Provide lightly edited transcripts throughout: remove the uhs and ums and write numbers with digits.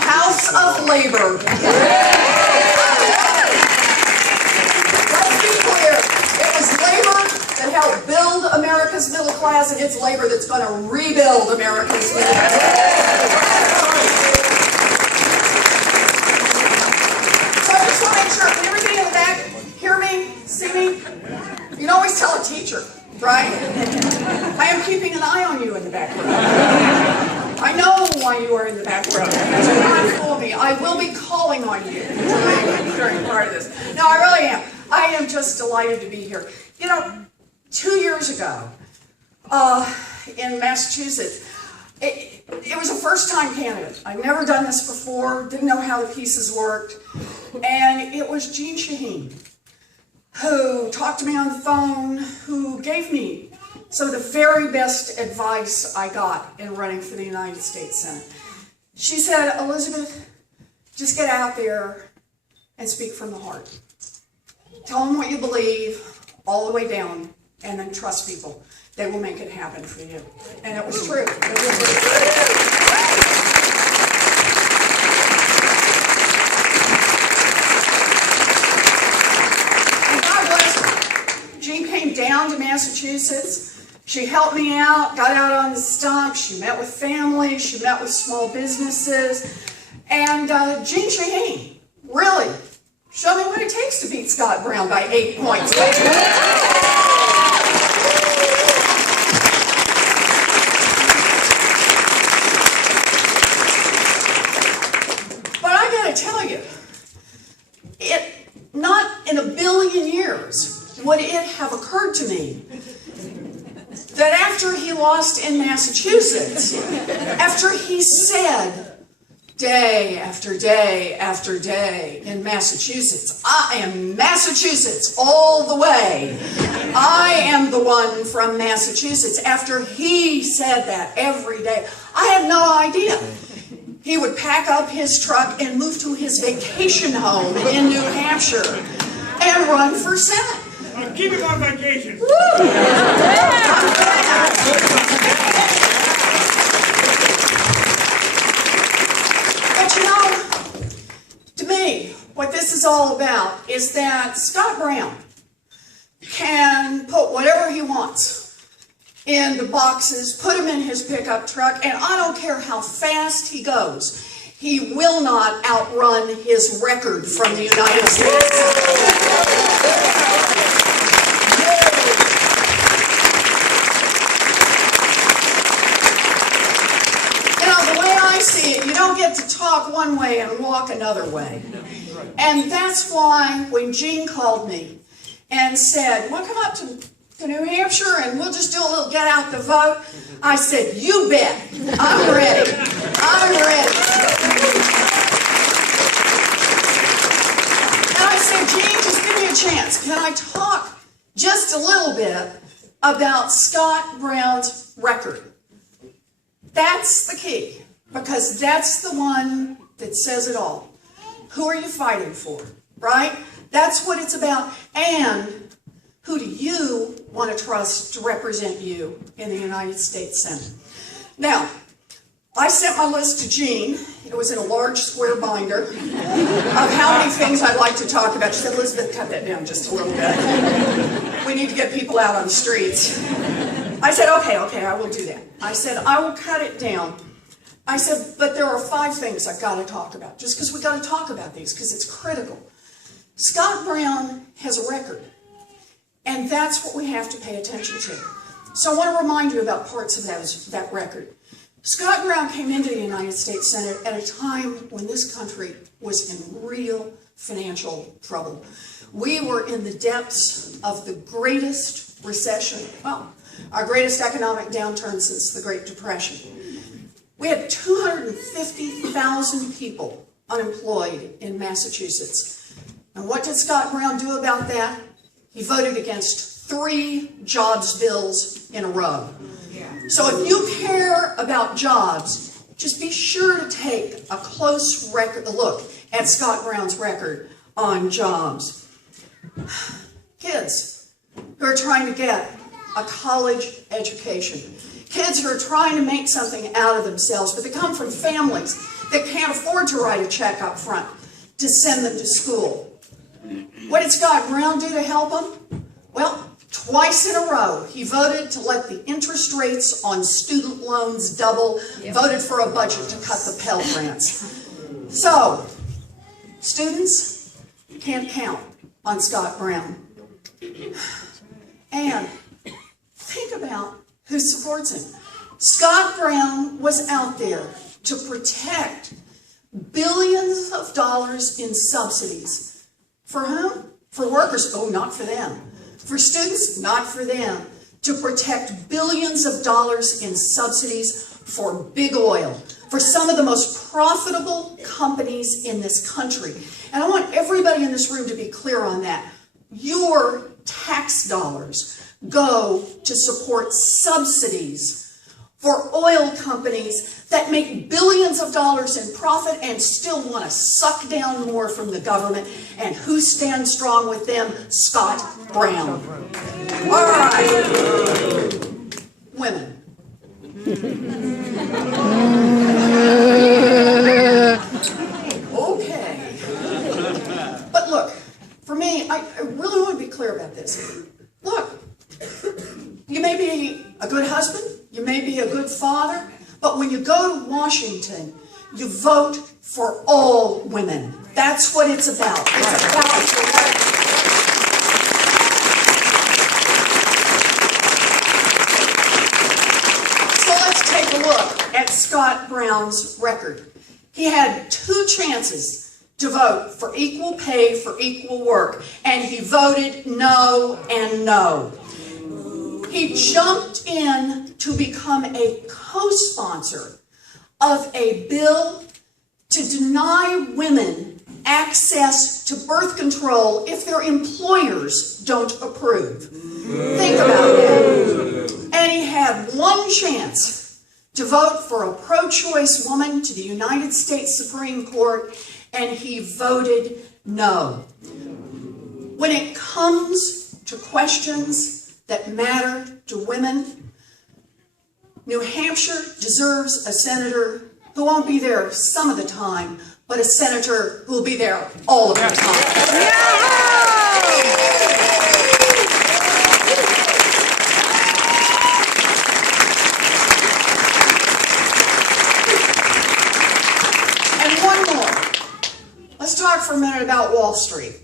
House of Labor. Let's be clear. It was labor that helped build America's middle class, and it's labor that's going to rebuild America's middle class. So I just want to make sure, can everybody in the back hear me, see me? You can always tell a teacher, right? I am keeping an eye on you in the back row. I know why you are in the back row. So do not fool me. I will be calling on you during part of this. No, I really am. I am just delighted to be here. You know, 2 years ago in Massachusetts, it was a first-time candidate. I'd never done this before, didn't know how the pieces worked, and it was Jeanne Shaheen who talked to me on the phone, who gave me some of the very best advice I got in running for the United States Senate. She said, Elizabeth, just get out there and speak from the heart. Tell them what you believe all the way down, and then trust people. They will make it happen for you. And it was true. It was true. Jeanne came down to Massachusetts. She helped me out, got out on the stump. She met with families. She met with small businesses. And Jeanne Shaheen really showed me what it takes to beat Scott Brown by 8 points. But I got to tell you, not in a billion years would it have occurred to me that after he lost in Massachusetts, after he said day after day after day in Massachusetts, I am Massachusetts all the way. I am the one from Massachusetts. After he said that every day, I had no idea. He would pack up his truck and move to his vacation home in New Hampshire and run for Senate. Keep him on vacation. Woo! But you know, to me, what this is all about is that Scott Brown can put whatever he wants in the boxes, put them in his pickup truck, and I don't care how fast he goes, he will not outrun his record from the United States. You don't get to talk one way and walk another way. And that's why when Jeanne called me and said, "Want to come up to New Hampshire and we'll just do a little get out the vote?" I said, "You bet. I'm ready. I'm ready." And I said, "Jeanne, just give me a chance. Can I talk just a little bit about Scott Brown's record?" That's the key. Because that's the one that says it all. Who are you fighting for, right? That's what it's about. And who do you want to trust to represent you in the United States Senate? Now, I sent my list to Jeanne. It was in a large square binder of how many things I'd like to talk about. She said, "Elizabeth, cut that down just a little bit. We need to get people out on the streets." I said, okay, I will do that. I said, I will cut it down. I said, but there are 5 things I've got to talk about, just because we've got to talk about these, because it's critical. Scott Brown has a record, and that's what we have to pay attention to. So I want to remind you about parts of that record. Scott Brown came into the United States Senate at a time when this country was in real financial trouble. We were in the depths of the greatest recession, well, our greatest economic downturn since the Great Depression. We had 250,000 people unemployed in Massachusetts. And what did Scott Brown do about that? He voted against 3 jobs bills in a row. So if you care about jobs, just be sure to take a close look at Scott Brown's record on jobs. Kids who are trying to get a college education. Kids who are trying to make something out of themselves, but they come from families that can't afford to write a check up front to send them to school. What did Scott Brown do to help them? Well, twice in a row, he voted to let the interest rates on student loans double, voted for a budget to cut the Pell Grants. So, students can't count on Scott Brown. And think about who supports him. Scott Brown was out there to protect billions of dollars in subsidies. For whom? For workers. Oh, not for them. For students, not for them. To protect billions of dollars in subsidies for big oil, for some of the most profitable companies in this country. And I want everybody in this room to be clear on that. Your tax dollars go to support subsidies for oil companies that make billions of dollars in profit and still want to suck down more from the government. And who stands strong with them? Scott Brown. All right. Women. Okay. But look, for me, I really want to be clear about this. Look, you may be a good husband, you may be a good father, but when you go to Washington, you vote for all women. That's what it's about. It's about your right. So let's take a look at Scott Brown's record. He had 2 chances to vote for equal pay for equal work, and he voted no and no. He jumped in to become a co-sponsor of a bill to deny women access to birth control if their employers don't approve. Think about that. And he had 1 chance to vote for a pro-choice woman to the United States Supreme Court, and he voted no. When it comes to questions that matter to women, New Hampshire deserves a senator who won't be there some of the time, but a senator who will be there all of the time. And one more. Let's talk for a minute about Wall Street.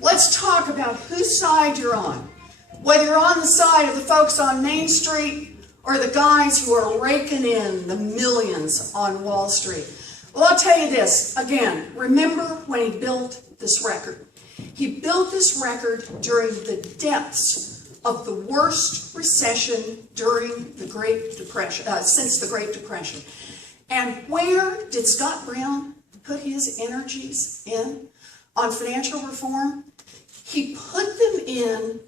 Let's talk about whose side you're on. Whether you're on the side of the folks on Main Street or the guys who are raking in the millions on Wall Street. Well, I'll tell you this, again, remember when he built this record. He built this record during the depths of the worst recession during the Great Depression, since the Great Depression. And where did Scott Brown put his energies in on financial reform? He put them in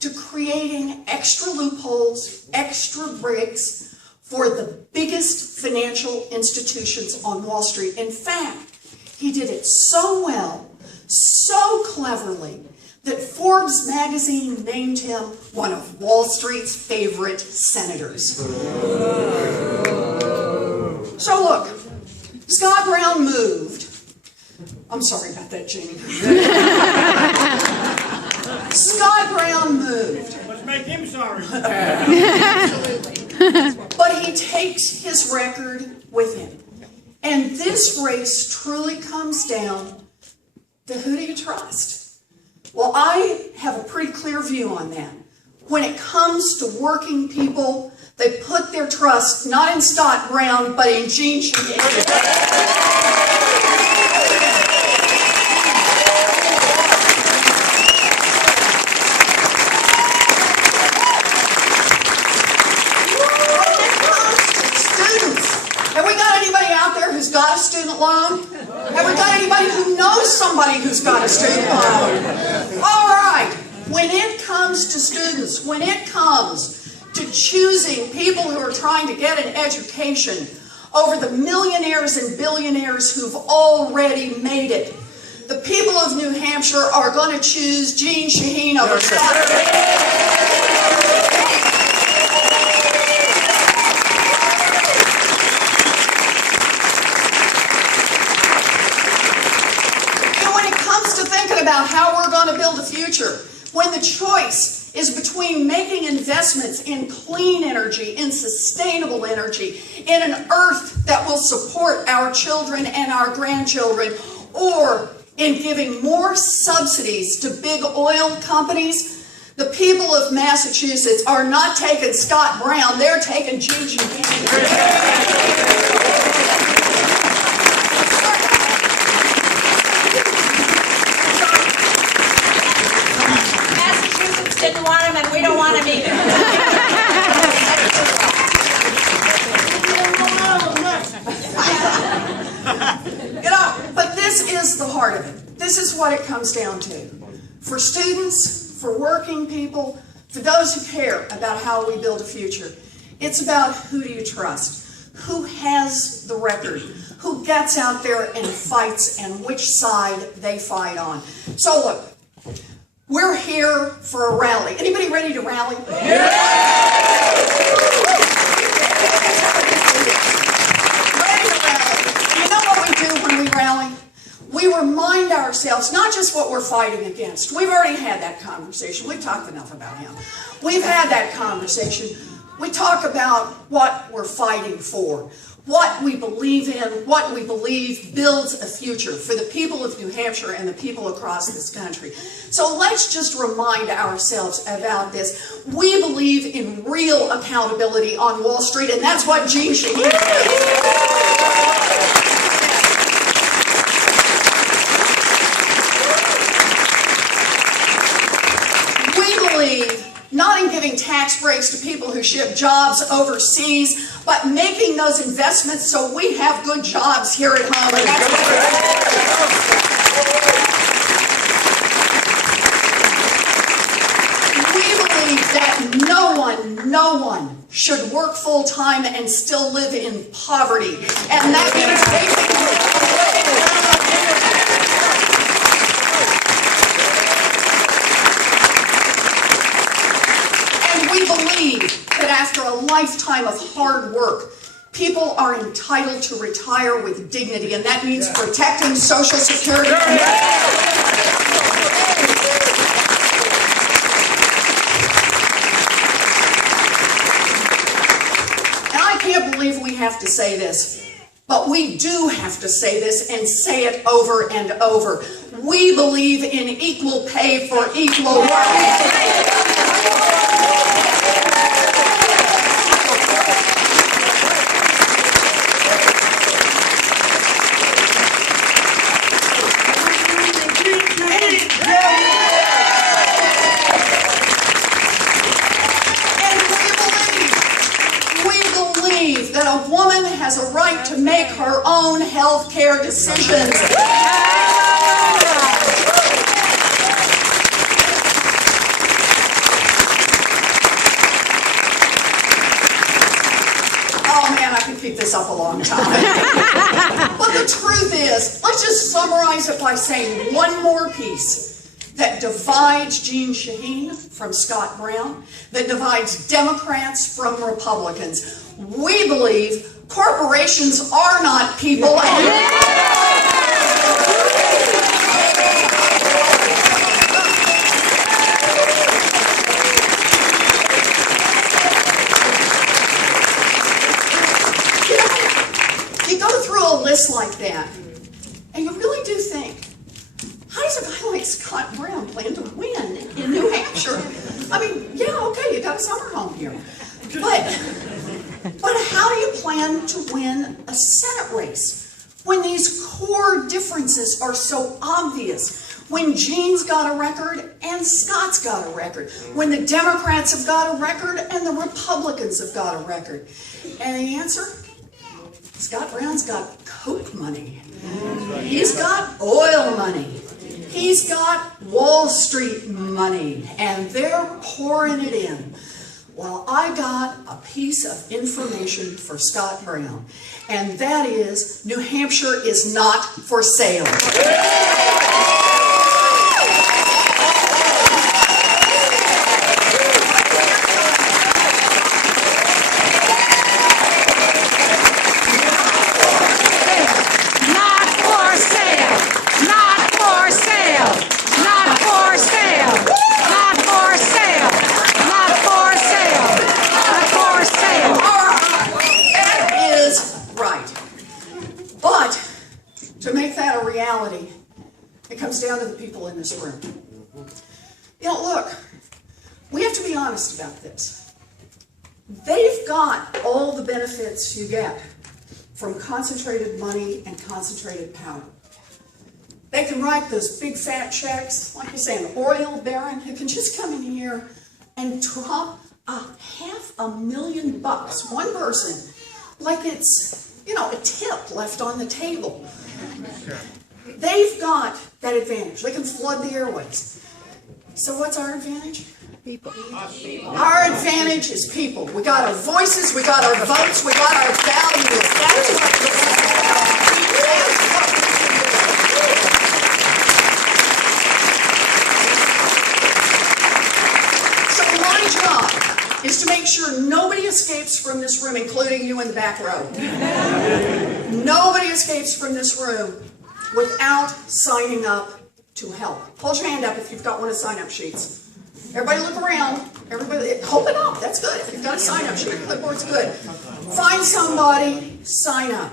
to creating extra loopholes, extra breaks for the biggest financial institutions on Wall Street. In fact, he did it so well, so cleverly, that Forbes magazine named him one of Wall Street's favorite senators. So look, Scott Brown moved. I'm sorry about that, Jeanne. Scott Brown moved. Let's make him sorry. But he takes his record with him. And this race truly comes down to who do you trust? Well, I have a pretty clear view on that. When it comes to working people, they put their trust not in Scott Brown, but in Jeanne Shaheen. Who's got a student loan? Have we got anybody who knows somebody who's got a student loan? All right, when it comes to students, when it comes to choosing people who are trying to get an education over the millionaires and billionaires who've already made it, the people of New Hampshire are going to choose Jeanne Shaheen over Scott Brown. investments in clean energy, in sustainable energy, in an earth that will support our children and our grandchildren, or in giving more subsidies to big oil companies, the people of Massachusetts are not taking Scott Brown, they're taking Jeanne Shaheen. Massachusetts didn't want him, and we don't want him either. But this is the heart of it. This is what it comes down to. For students, for working people, for those who care about how we build a future, it's about who do you trust? Who has the record? Who gets out there and fights, and which side they fight on? So look, we're here for a rally. Anybody ready to rally? Yeah! Ready to rally. You know what we do when we rally? We remind ourselves not just what we're fighting against. We've already had that conversation. We've talked enough about him. We've had that conversation. We talk about what we're fighting for, what we believe in, what we believe builds a future for the people of New Hampshire and the people across this country. So let's just remind ourselves about this. We believe in real accountability on Wall Street, and that's what Jeanne Shaheen is. Not in giving tax breaks to people who ship jobs overseas, but making those investments so we have good jobs here at home. And that's what we believe that no one should work full time and still live in poverty. And that means taking that after a lifetime of hard work, people are entitled to retire with dignity, and that means protecting Social Security. And I can't believe we have to say this, but we do have to say this and say it over and over. We believe in equal pay for equal work. Has a right to make her own health care decisions. Oh man, I could keep this up a long time. But the truth is, let's just summarize it by saying one more piece that divides Jeanne Shaheen from Scott Brown, that divides Democrats from Republicans. We believe corporations are not people. You go through a list like that, and you really do think, how does a guy like Scott Brown plan to win in New Hampshire? I mean, yeah, okay, you got a summer home here. But how do you plan to win a Senate race when these core differences are so obvious? When Jeanne's got a record and Scott's got a record. When the Democrats have got a record and the Republicans have got a record. And the answer? Scott Brown's got Coke money. He's got oil money. He's got Wall Street money. And they're pouring it in. Well, I got a piece of information for Scott Brown, and that is New Hampshire is not for sale. Not for sale. comes down to the people in this room. You know, look, we have to be honest about this. They've got all the benefits you get from concentrated money and concentrated power. They can write those big fat checks, like you say, an oil baron who can just come in here and drop $500,000, one person, like it's, you know, a tip left on the table. They've got that advantage. They can flood the airways. So what's our advantage? People. Our advantage is people. We got our voices, we got our votes, we got our values. That's what we So my job is to make sure nobody escapes from this room, including you in the back row. Nobody escapes from this room without signing up to help. Hold your hand up if you've got one of the sign-up sheets. Everybody look around. Everybody, hold it up. That's good. If you've got a sign-up sheet, clipboard's good. Find somebody, sign up.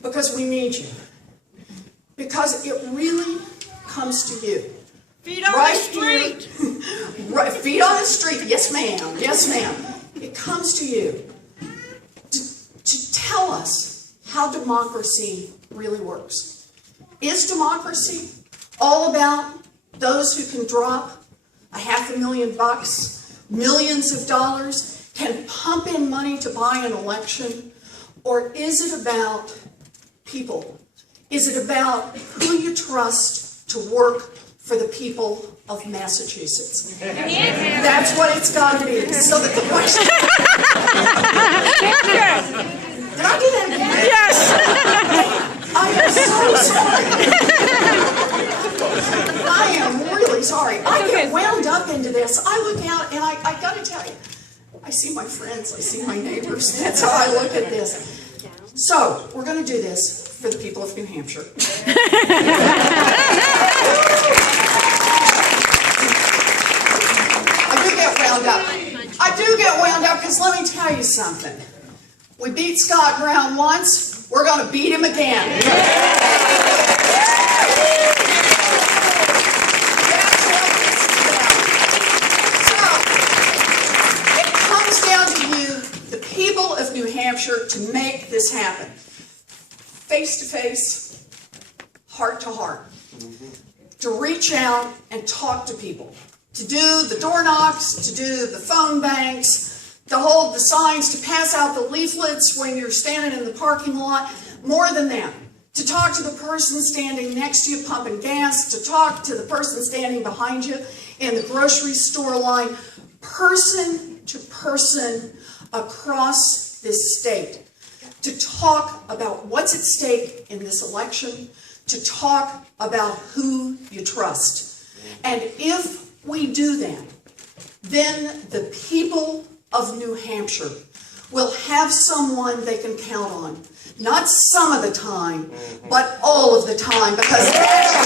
Because we need you. Because it really comes to you. Feet on the street. Right, feet on the street. Yes, ma'am. Yes, ma'am. It comes to you to tell us how democracy really works. Is democracy all about those who can drop $500,000, millions of dollars, can pump in money to buy an election? Or is it about people? Is it about who you trust to work for the people of Massachusetts? That's what it's got to be. So that the question... Did I do that again? Yes. I am so sorry. I am really sorry. I get wound up into this. I look out and I got to tell you, I see my friends, I see my neighbors. That's how I look at this. So, we're going to do this for the people of New Hampshire. I do get wound up. I do get wound up because let me tell you something. We beat Scott Brown once, we're going to beat him again. People of New Hampshire to make this happen. Face to face, heart to heart. To reach out and talk to people. To do the door knocks, to do the phone banks, to hold the signs, to pass out the leaflets when you're standing in the parking lot. More than that, to talk to the person standing next to you pumping gas, to talk to the person standing behind you in the grocery store line, person to person across this state, to talk about what's at stake in this election, to talk about who you trust. And if we do that, then the people of New Hampshire will have someone they can count on. Not some of the time, but all of the time, because that's